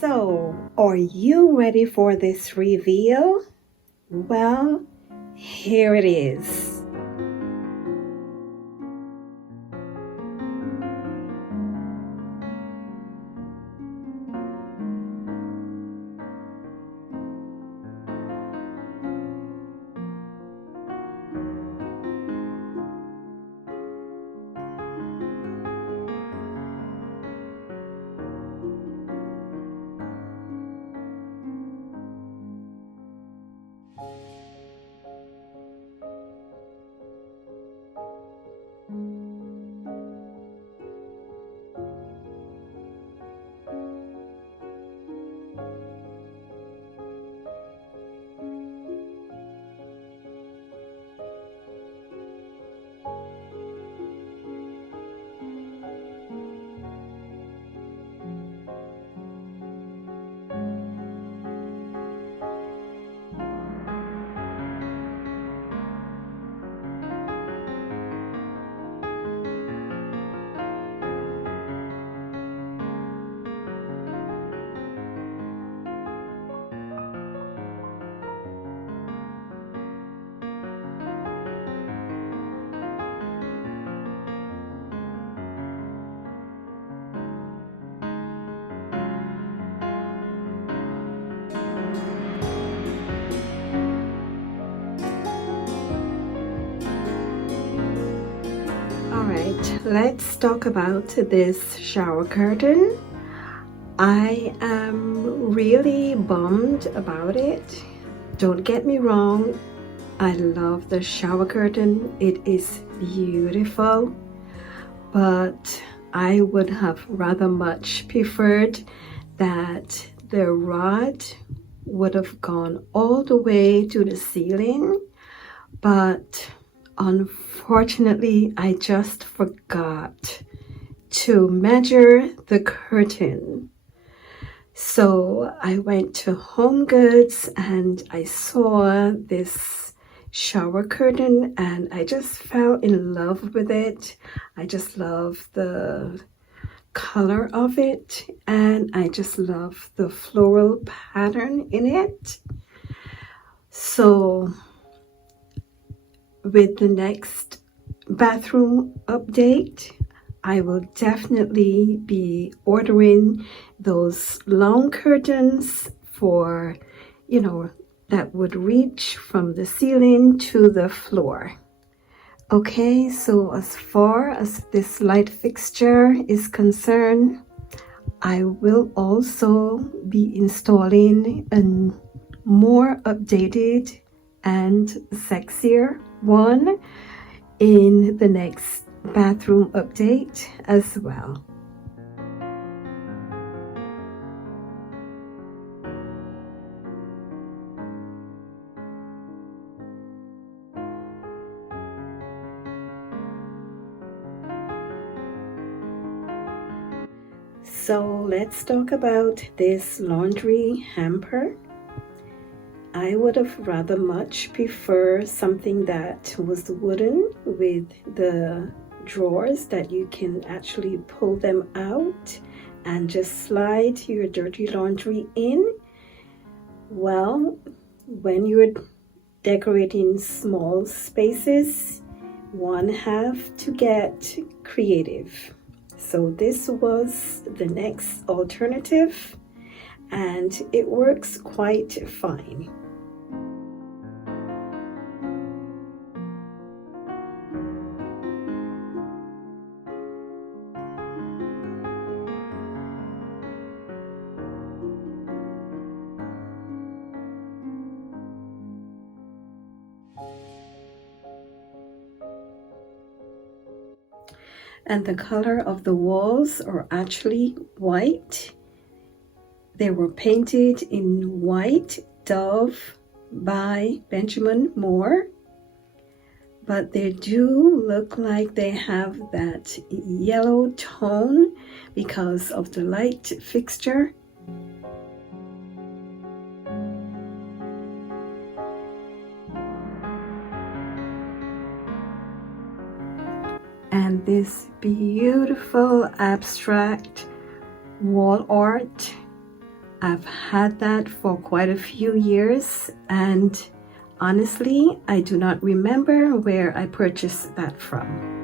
So, are you ready for this reveal? Well, here it is. Alright, let's talk about this shower curtain. I am really bummed about it. Don't get me wrong, I love the shower curtain. It is beautiful, but I would have rather much preferred that the rod would have gone all the way to the ceiling, but unfortunately I just forgot to measure the curtain. So I went to Home Goods and I saw this shower curtain and I just fell in love with it. I just love the color of it and I just love the floral pattern in it. So with the next bathroom update, I will definitely be ordering those long curtains for, that would reach from the ceiling to the floor. Okay, so as far as this light fixture is concerned, I will also be installing a more updated and sexier one in the next bathroom update as well. So let's talk about this laundry hamper. I would have rather much prefer something that was wooden with the drawers that you can actually pull them out and just slide your dirty laundry in. Well, when you're decorating small spaces, one have to get creative. So this was the next alternative and it works quite fine. And the color of the walls are actually white. They were painted in white Dove by Benjamin Moore, but they do look like they have that yellow tone because of the light fixture. And this beautiful abstract wall art I've had that for quite a few years, and honestly, I do not remember where I purchased that from.